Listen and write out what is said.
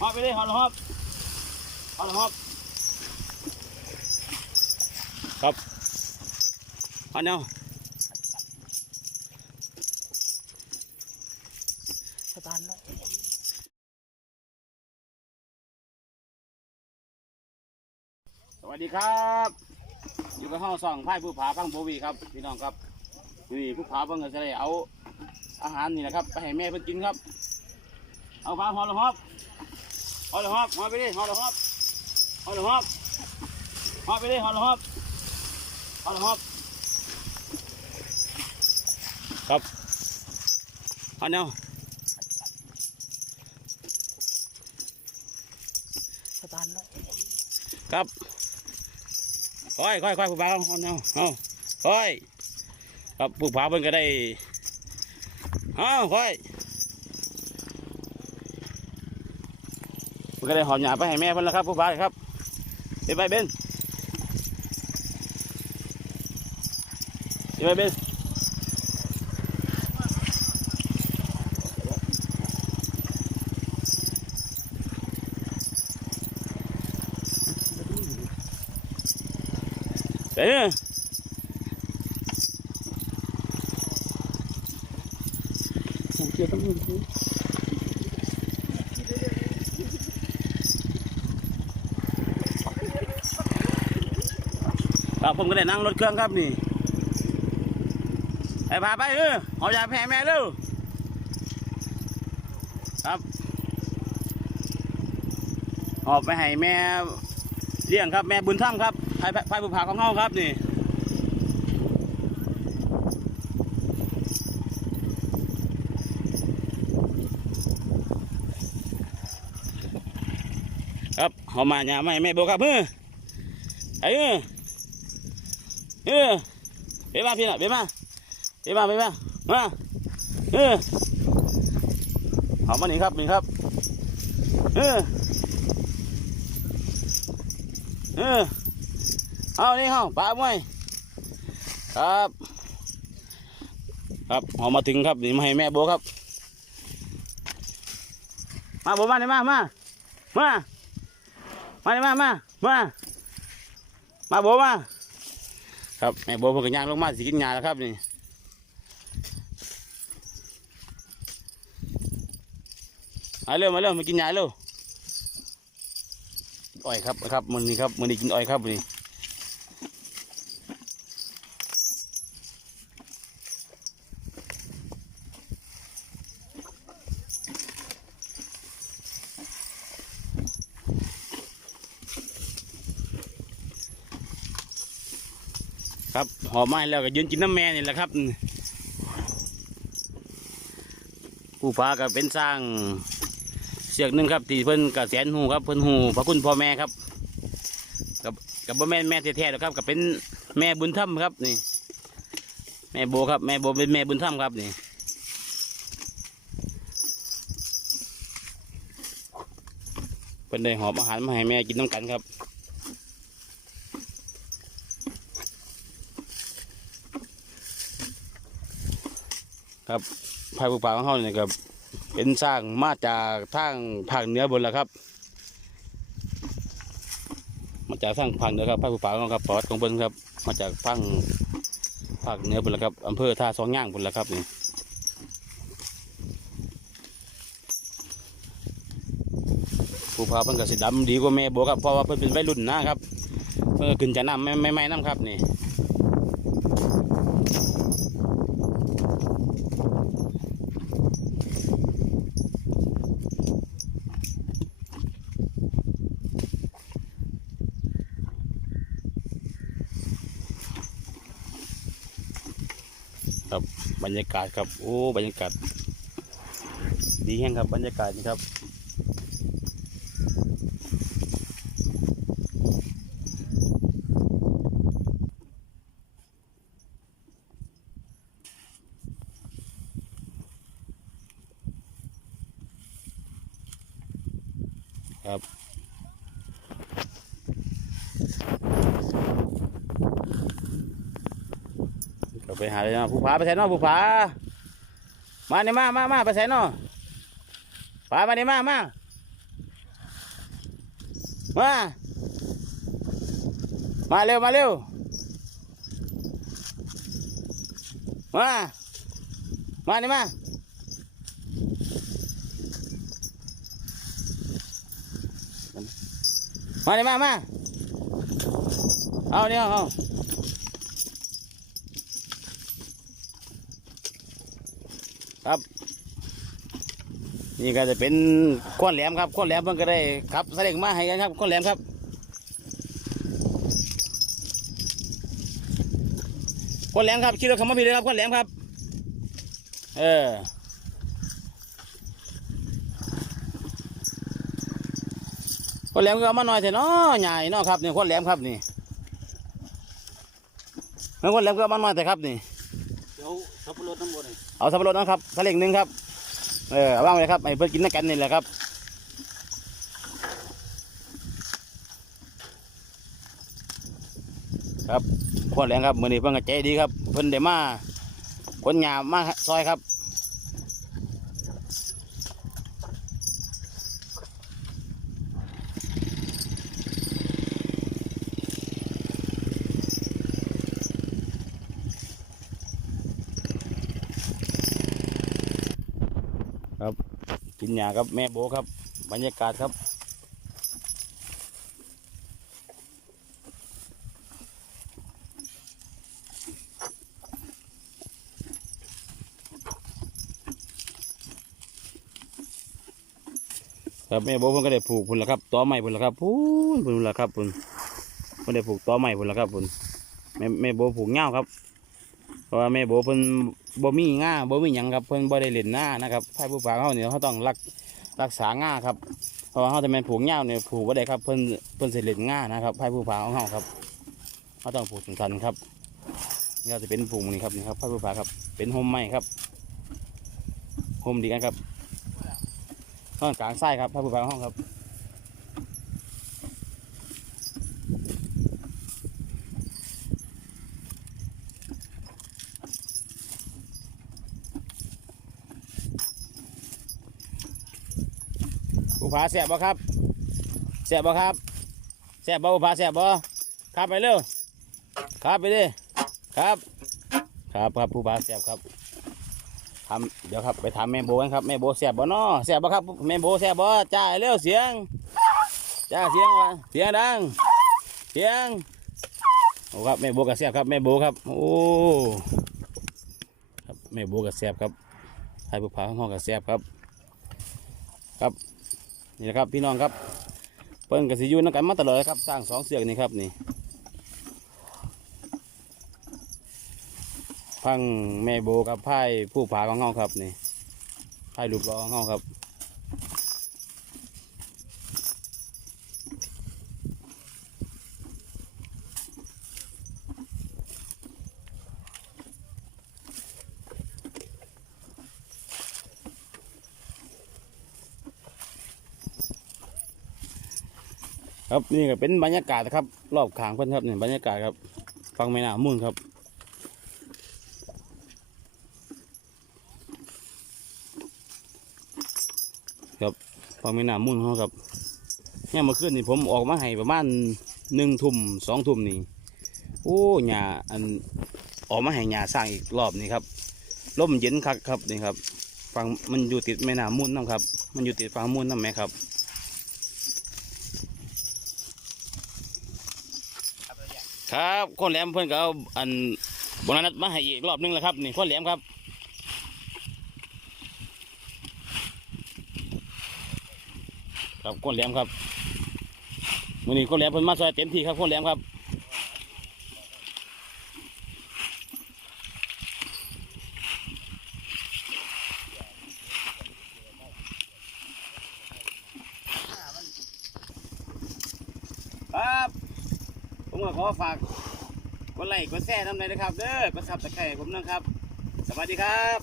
หอบไปเลยหอบหอบหอบหอบครับหอบเนาะสตาร์ทแล้วสวัสดีครับ อยู่กับห้องส่องไพ่ผู้ผาพังโบวีครับพี่น้องครับนี่ผู้ผาเพิ่งจะได้เอาอาหารนี่นะครับ ไปให้แม่เพิ่นกินครับ เอาผาหอบละหอบ หอบละหอบหอบไปเลยหอบละหอบหอบละหอบหอบไปเลยหอบละหอบหอบละหอบครับหอบเนาะสตาร์ทแล้วครับค่อยค่อยค่อยผู้ผาเอาเอาเอาค่อยครับผู้ผาเพิ่นก็ได้เอาค่อย เพิ่นก็ได้หอมหยาไปให้แม่เพิ่นแล้วครับผู้ผาครับไปไปเบนไปไปเบนเด้อผมเจอต้องมือ ครับผมก็ได้นั่งรถเครื่องครับนี่ไปพาไปเออเอายาแพ้แม่เร็วครับออกไปให้แม่เลี้ยงครับ แม่บุญธรรมครับพายพายบุผาของเฮาครับนี่ครับเอามาเนี่ยไม่แม่โบครับเออไอ้เออ เออไปมาพี่น่ะไปมาไปมาไปมามาเออเอามานี่ครับนี่ครับเออเออเอานี่เฮาปลาไว้ครับ ครับเอามาถึงครับนี่มาให้แม่โบครับ มาโบมาเนี่ยมามามามาเนี่ยมามามามาโบมา ครับแม่โบเพิ่งย่างลงมาสิกินยาแล้วครับนี่มาเร็วมาเร็วมากินยาเร็วอ้อยครับครับมันนี่ครับมันนี่กินอ้อยครับนี่ หอมไม้แล้วก็ยืนกินน้ำแม่นี่แหละครับผู้พาก็เป็นสร้างเสือกหนึ่งครับที่เพิ่นกแสนหูครับเพิ่นหูพระคุณพ่อแม่ครับกับกับแม่แม่แท้ๆหรอกครับกับเป็นแม่บุญธรรมครับนี่ แม่โบครับแม่โบเป็นแม่บุญธรรมครับนี่เพิ่นได้หอบอาหารมาให้แม่กินน้ำกันครับ ครับภายภูป่าของเขาเนี่ยครับเป็นสร้างมาจากทางภาคเหนือบนแหละครับ มาจากทางภาคเหนือครับภาคภูป่าของเราครับปอดของบิ้ครับ มาจากฝั่งภาคเหนือบนแหละครับอำเภอท่าสองย่างบนแหละครับนี่ผู้พาเพิ่นก็สิดำดีกว่าแม่โบครับเพราะว่าเพิ่นเป็นวัยรุ่นนะครับเพิ่นก็ขึ้นจะน้ำไม่ไม่ไม่น้ำครับนี่ ครั บรรยากาศครับ โอ้บรรยากาศ ดีแห้งครับบรรยากาศนี่ครับครับ ไปหาเลยนะผู้ผาไปใส่นอผู้ผามาเนี่ยมามามาไปใส่นอผามาเนี่ยมามามา มาเร็วมาเร็วมามานี่มามานี่มามาเอาเนี่ยเอาครับ นี่ก็จะเป็นข้อนแหลมครับข้อนแหลมมันก็ได้ครับแสดงมาให้กันครับข้อนแหลมครับข้อนแหลมครับคิดว่าคำว่าผิดเลยครับข้อนแหลมครับ เออข้อนแหลมก็เอามาหน่อยเถอะเนาะใหญ่เนาะครับนี่ข้อนแหลมครับนี่แล้วข้อนแหลมก็เอามาหน่อยแต่ครับนี่เดี๋ยวสับปะรดน้ำบนเลยเอาสับปะรดนะครับสลิงหนึ่งครับ เออเอาว่างเลยครับไอ้เพื่อนกินนักกันนี่แหละครับครับขวดแรงครับมือนี้เพิ่นก็ใจดีครับ เพิ่นเดมาคนหยามาซอยครับ กินหยาครับแม่โบครับ บรรยากาศครับครับแม่โบเพิ่นก็ได้ผูกพุ่นละครับต่อไม้พุ่นละครับพูนพุ่นละครับพุ่นเพิ่นได้ผูกต่อไม้พุ่นละครับพุ่นแม่แม่โบผูกเงาครับเพราะว่าแม่โบเพิ่น บ่มีง่าบ่มีหยังครับเพิ่นบ่ได้เล่นหน้านะครับไผ่ผู้ฝากเขาเนี่ยเขาต้องรักรักษาง่าครับเพราะว่าเขาจะแม่นผูกเงาเนี่ยผูกบ่ได้ครับเพิ่นเพิ่นสิเล่นง่านะครับไผ่ผู้ฝากของเขาครับเขาต้องผูกสันๆครับนี่จะเป็นผูกนี่ครับนี่ครับไผ่ผู้ฝากครับ เป็นโฮมไม้ครับโฮมดีกันครับข้างกลางไส้ครับไผ่ผู้ฝากของเขาครับ ผู้ผาแสบบ่ครับแสบบ่ครับแสบบ่ผู้ผาแสบบ่ครับไปเร็วครับไปดิครับ ครับครับผู้ผาแสบครับทำเดี๋ยวครับไปถามแม่โบกันครับแม่โบแสบบ่เนาะแสบบ่ครับแม่โบแสบบ่จ้าเร็วเสียงจ้าเสียงวะเสียงดังเสียงโอ้ครับแม่โบกับแสบครับแม่โบครับโอ้ครับแม่โบกับแสบครับให้ผู้ผาข้างห้องกับแสบครับ ครับ นี่นะครับพี่น้องครับเปิ้ลกสิยูนักกันมาตลอดครับสร้างสองเสือกนี่ครับนี่พังแม่โบกับไพ่ผู้ผาของเงาครับนี่ไพ่ลูกรอของเงาครับ ครับนี่ก็เป็นบรรยากาศนะครับ รอบขางเพิ่อนครับนี่บรรยากาศครับ ฟังไม่น่ามุ่นครับครับฟังไม่น่ามุ่นเขาครับเนี่ยเมื่อคืนนี่ผมออกมาให้ประมาณหนึ่งทุ่มสองทุ่มนี่โอ้หญ้าอันออกมาให้หญ้าสร้างอีกรอบนี่ครับลมเย็นคักครับนี่ครับฟังมันอยู่ติดแม่น้ำมุ่นน้ำครับ มันอยู่ติดฟังมุ่นน้ำไหมครับ ครับคนแหลมเพื่อนก็เอาอันโบนัดมาให้อีกรอบหนึงแล้วครับนี่คนแหลมครับครับคนแหลมครับวันนี้คนแหลมเพิ่นมาซอยเต็มที่ครับคนแหลมครับผม ก็ขอฝากกดไลค์กดแชร์ทำเลยนะครับ เด้อกดซับสไคร้ผมนะครับ สวัสดีครับ